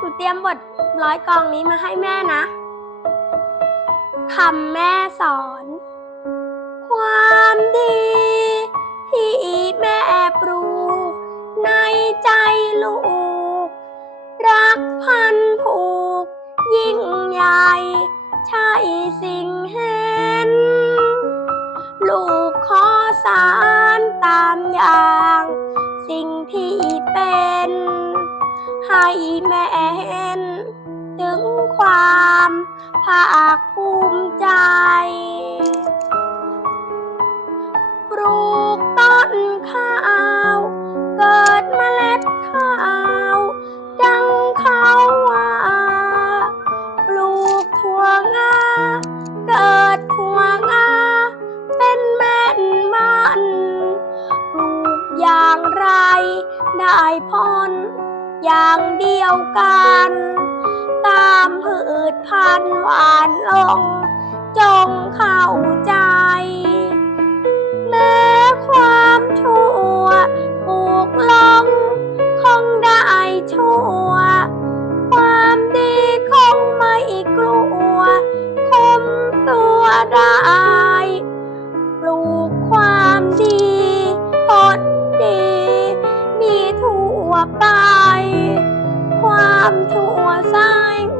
หนูเตรียมบทร้อยกองนี้มาให้แม่นะ คำแม่สอน ความดี ที่แม่ปลูก ในใจลูก รักพันผูก ยิ่งใหญ่ ใช่สิ่งเห็น ลูกขอสารตามอย่าง สิ่งที่เป็น ให้แม่เห็น ถึงความภาคภูมิใจ ปลูกต้นข้าว เกิดเมล็ดข้าว ดังเขาว่า ปลูกถั่วงา เกิดถั่วงา เป็นแม่นมัน ปลูกอย่างไรได้ผล อย่างเดียวกัน ตามพืชพันธุ์หวานลง จงเข้า ความชั่วสายอย่าป